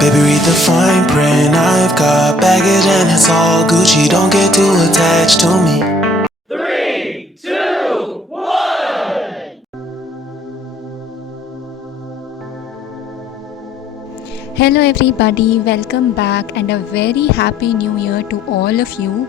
Baby, read the fine print. I've got baggage and it's all Gucci. Don't get too attached to me. 3, 2, 1. Hello everybody, welcome back and a very happy new year to all of you.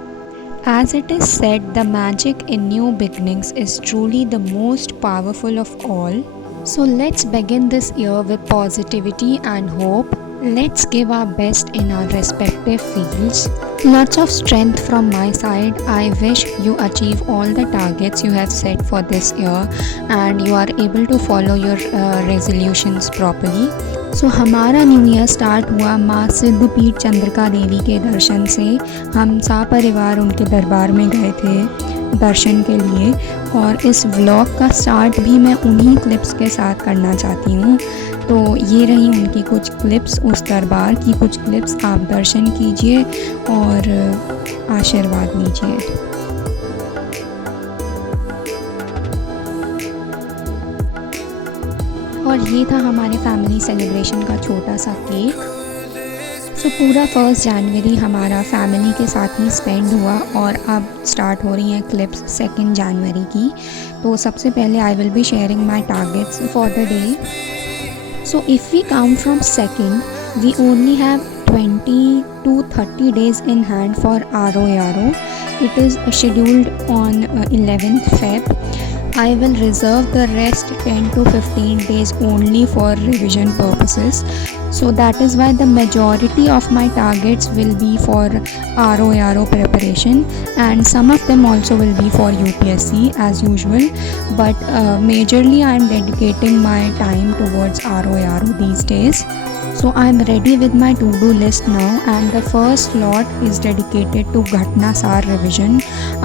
As it is said, the magic in new beginnings is truly the most powerful of all. So let's begin this year with positivity and hope. Let's give our best in our respective fields. Lots of strength from my side. I wish you achieve all the targets you have set for this year and you are able to follow your resolutions properly. सो हमारा new year start हुआ माँ सिद्धपीठ चंद्रिका देवी के दर्शन से। हम सपरिवार उनके दरबार में गए थे दर्शन के लिए और इस व्लॉग का स्टार्ट भी मैं उन्हीं क्लिप्स के साथ करना चाहती हूँ। तो ये रही उनकी कुछ क्लिप्स, उस दरबार की कुछ क्लिप्स। आप दर्शन कीजिए और आशीर्वाद लीजिए। और ये था हमारे फैमिली सेलिब्रेशन का छोटा सा केक। सो पूरा 1 जनवरी हमारा फैमिली के साथ ही स्पेंड हुआ और अब स्टार्ट हो रही हैं क्लिप्स 2 जनवरी की। तो सबसे पहले I will be sharing my targets for the day. So if we count from 2nd, we only have 20 to 30 days in hand for ROYRO. It is scheduled on 11th Feb. I will reserve the rest 10 to 15 days only for revision purposes. So that is why the majority of my targets will be for ROYRO preparation and some of them also will be for UPSC as usual. But majorly I am dedicating my time towards ROYRO these days. So I am ready with my to-do list now and the first slot is dedicated to Ghatna Sar revision.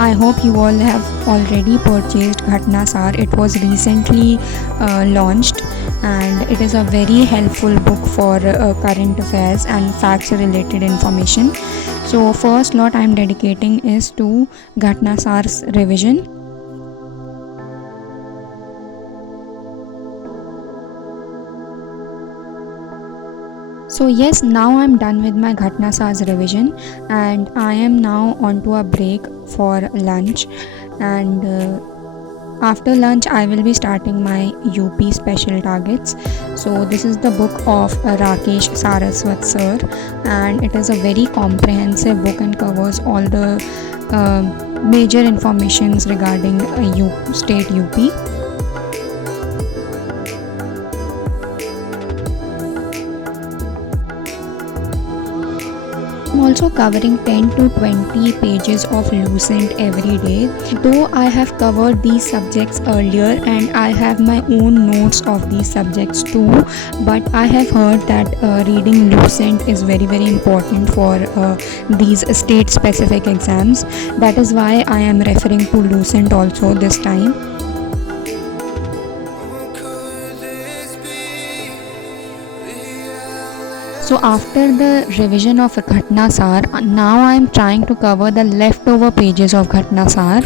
I hope you all have already purchased Ghatna Sar. It was recently launched and it is a very helpful book for current affairs and facts related information. So first slot I am dedicating is to Ghatna Sar's revision. So yes, now I'm done with my Ghatna Sar's revision and I am now onto a break for lunch and after lunch I will be starting my UP special targets. So this is the book of Rakesh Saraswat sir and it is a very comprehensive book and covers all the major informations regarding state UP. I'm also covering 10 to 20 pages of Lucent every day. Though I have covered these subjects earlier and I have my own notes of these subjects too, but I have heard that reading Lucent is very important for these state specific exams. That is why I am referring to Lucent also this time. So after the revision of Ghatna Sar, now I am trying to cover the leftover pages of Ghatna Sar.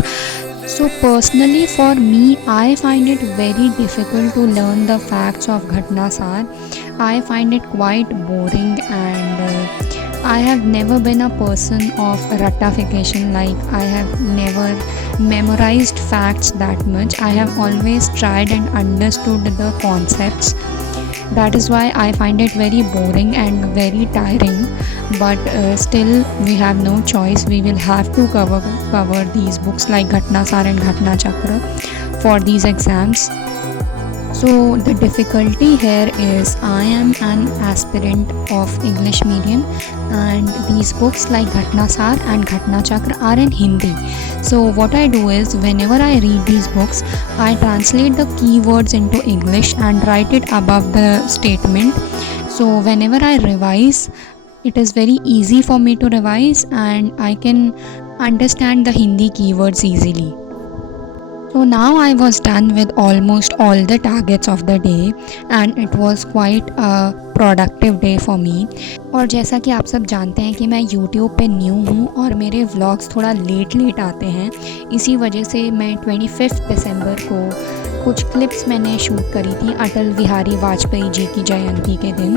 So personally for me, I find it very difficult to learn the facts of Ghatna Sar. I find it quite boring and I have never been a person of ratification, like I have never memorized facts that much. I have always tried and understood the concepts. That is why I find it very boring and very tiring, but still we have no choice. We will have to cover these books like Ghatna Sar and Ghatna Chakra for these exams. So the difficulty here is I am an aspirant of English medium and these books like Ghatna Sar and Ghatna Chakra are in Hindi. So what I do is whenever I read these books, I translate the keywords into English and write it above the statement. So whenever I revise, it is very easy for me to revise and I can understand the Hindi keywords easily. So now I was done with almost all the targets of the day and it was quite a productive day for me. और जैसा कि आप सब जानते हैं कि मैं YouTube पे न्यू हूँ और मेरे व्लॉग्स थोड़ा लेट आते हैं, इसी वजह से मैं 25 दिसंबर को कुछ क्लिप्स मैंने शूट करी थी अटल बिहारी वाजपेयी जी की जयंती के दिन,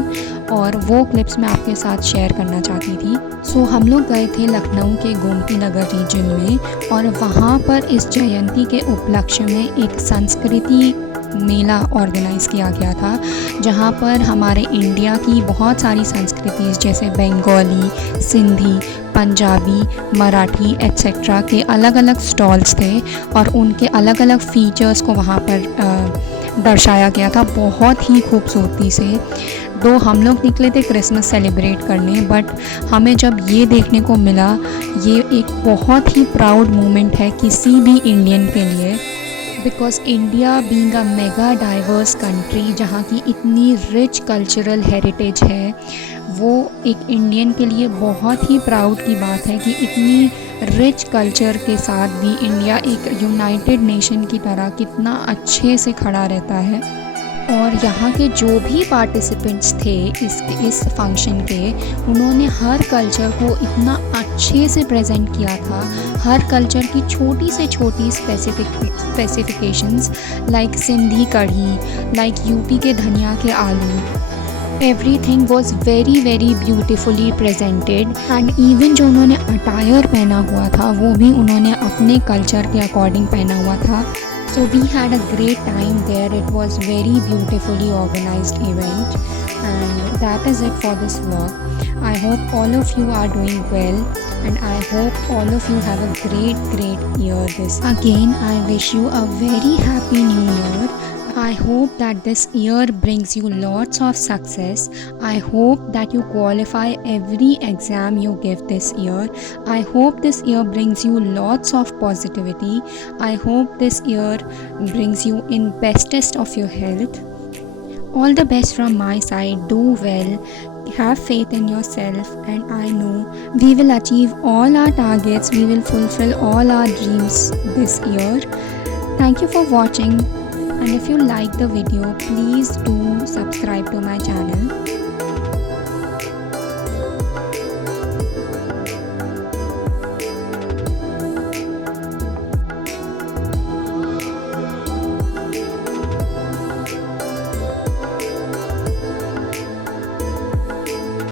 और वो क्लिप्स मैं आपके साथ शेयर करना चाहती थी। सो हम लोग गए थे लखनऊ के गोमती नगर रीजन में, और वहाँ पर इस जयंती के उपलक्ष्य में एक संस्कृति मेला ऑर्गेनाइज़ किया गया था, जहाँ पर हमारे इंडिया की बहुत सारी संस्कृति जैसे बंगाली, सिंधी, पंजाबी, मराठी एट्सेट्रा के अलग अलग स्टॉल्स थे, और उनके अलग अलग फीचर्स को वहाँ पर दर्शाया गया था बहुत ही खूबसूरती से। दो हम लोग निकले थे क्रिसमस सेलिब्रेट करने, बट हमें जब ये देखने को मिला, ये एक बहुत ही प्राउड मोमेंट है किसी भी इंडियन के लिए, because India being a mega diverse country जहाँ की इतनी रिच कल्चरल हेरिटेज है, वो एक इंडियन के लिए बहुत ही प्राउड की बात है कि इतनी रिच कल्चर के साथ भी इंडिया एक यूनाइटेड नेशन की तरह कितना अच्छे से खड़ा रहता है। और यहाँ के जो भी पार्टिसिपेंट्स थे इस फंक्शन के, उन्होंने हर कल्चर को इतना अच्छे से प्रेजेंट किया था, हर कल्चर की छोटी से छोटी स्पेसिफिकेशंस, लाइक सिंधी कढ़ी, लाइक यूपी के धनिया के आलू, everything was very very beautifully presented. And even जो उन्होंने अटायर पहना हुआ था वो भी उन्होंने अपने कल्चर के अकॉर्डिंग पहना हुआ था। So we had a great time there. It was very beautifully organized event, and that is it for this vlog. I hope all of you are doing well, and I hope all of you have a great year this. Again, I wish you a very happy new year. I hope that this year brings you lots of success. I hope that you qualify every exam you give this year. I hope this year brings you lots of positivity. I hope this year brings you in bestest of your health. All the best from my side. Do well. Have faith in yourself, and I know we will achieve all our targets. We will fulfill all our dreams this year. Thank you for watching. And if you like the video, please do subscribe to my channel.